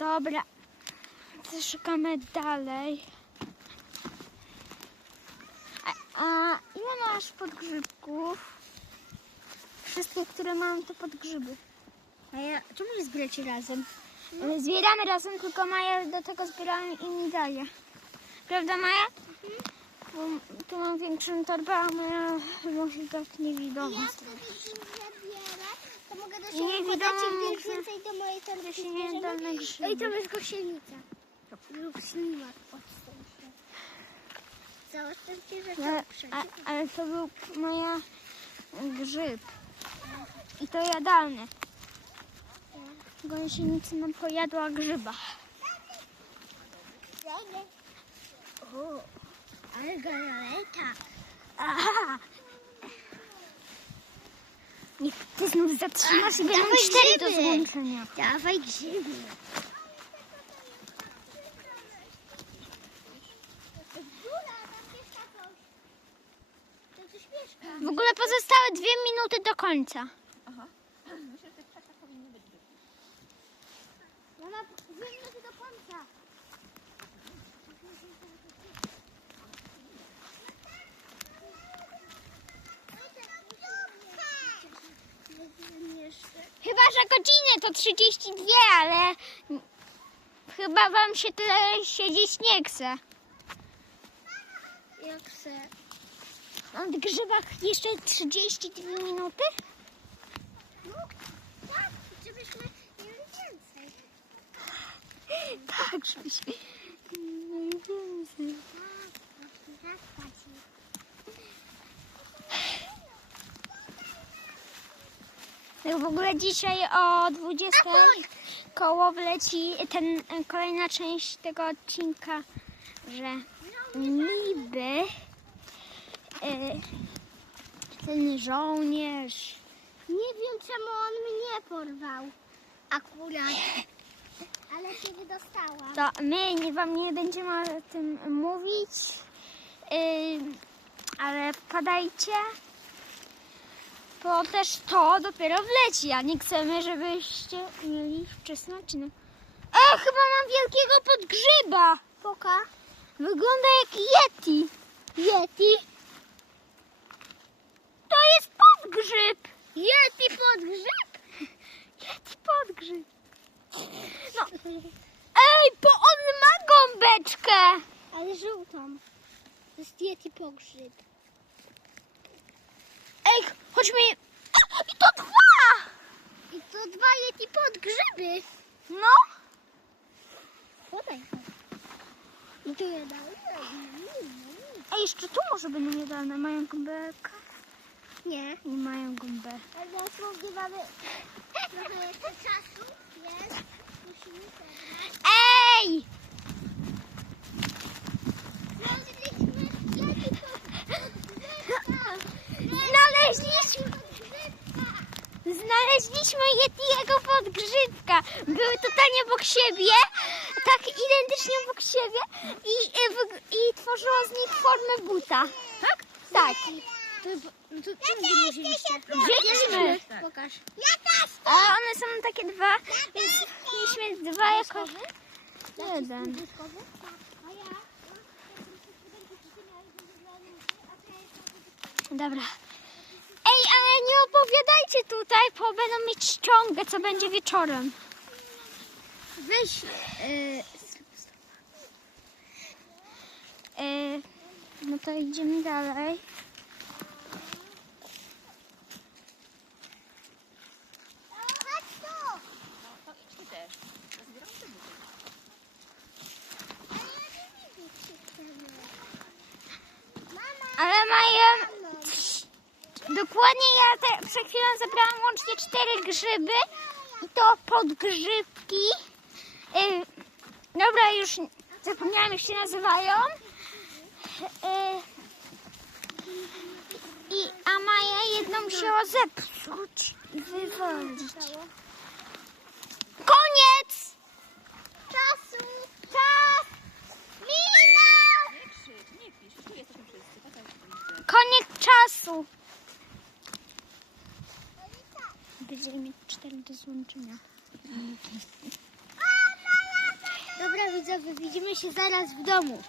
Dobra. Szukamy dalej. A, a ile masz podgrzybków? Wszystkie, które mam, to podgrzyby. A ja, czemu nie zbieracie razem? Ale Zbieramy razem, tylko Maja do tego zbieramy i mi daje. Prawda Maja? Bo tu mam większą torbę, a Maja może tak niewidoma. Ja wtedy im zabierę, to mogę do siebie podać, że- więcej do mojej torby że się nie da na grzyby. No i tam jest gosienica. Lub ślimak podstępny. Zaoszczędźcie, że Ale, to przecież. a, ale to był moja grzyb. I to jadalny. Gąsienica nam pojadła grzyba. O, ale galareta. Aha! Niech ty znów zatrzymasz i będą Dawaj cztery do złączenia. Dawaj grzyby. W ogóle pozostały dwie minuty do końca. Mama, dwie minuty do końca. Że godziny to 32, ale chyba wam się tyle siedzieć nie chce. Jak chcę. Od grzybach jeszcze 32 minuty? No, tak, żebyśmy mieli więcej. Tak, żebyśmy mieli więcej. Tak, Paci. No w ogóle dzisiaj o 20 koło wleci ten kolejna część tego odcinka, że niby e, ten żołnierz Nie wiem, czemu on mnie porwał. Akurat. Ale kiedy dostałam. to my nie, wam nie będziemy o tym mówić, Ym, ale wpadajcie, bo też to dopiero wleci, a nie chcemy, żebyście mieli wczesny odcinek. E, chyba mam wielkiego podgrzyba! Poka. Wygląda jak Yeti. Yeti? To jest podgrzyb! Yeti podgrzyb. Yeti podgrzyb. No. Ej, bo on ma gąbeczkę! Ale żółtą. To jest Yeti pogrzyb. Ej, chodźmy. A, I to dwa! I to dwa Yeti podgrzyby. No. Podaj. I tu je. Ej, jeszcze tu może będą jadalne. Mają gąbkę? Nie. Nie mają gąbę. Ale dosłownie mamy trochę czasu, więc musimy. Ej! Znaleźliśmy Yeti podgrzybka. Znaleźliśmy, znaleźliśmy Yetiego podgrzybka. Były totalnie obok siebie, tak identycznie obok siebie i, i, wyg- i tworzyło z nich formę buta. Tak? Tak. To, no to czym wy wzięliście? Wzięliśmy. Pokaż. A one są takie dwa, więc mieliśmy dwa jako jeden. Dobra. Opowiadajcie tutaj, bo będą mieć ściągę, co będzie wieczorem. Weź. e, Yy, no to idziemy dalej. Ale mają dokładnie ja te, przed chwilą zebrałam łącznie cztery grzyby i to podgrzybki. Yy, dobra, już zapomniałam jak się nazywają. Yy, I a Maja jedną musiała zepsuć i wywalić. będziemy mieć cztery do złączenia. Dobra widzowie, widzimy się zaraz w domu.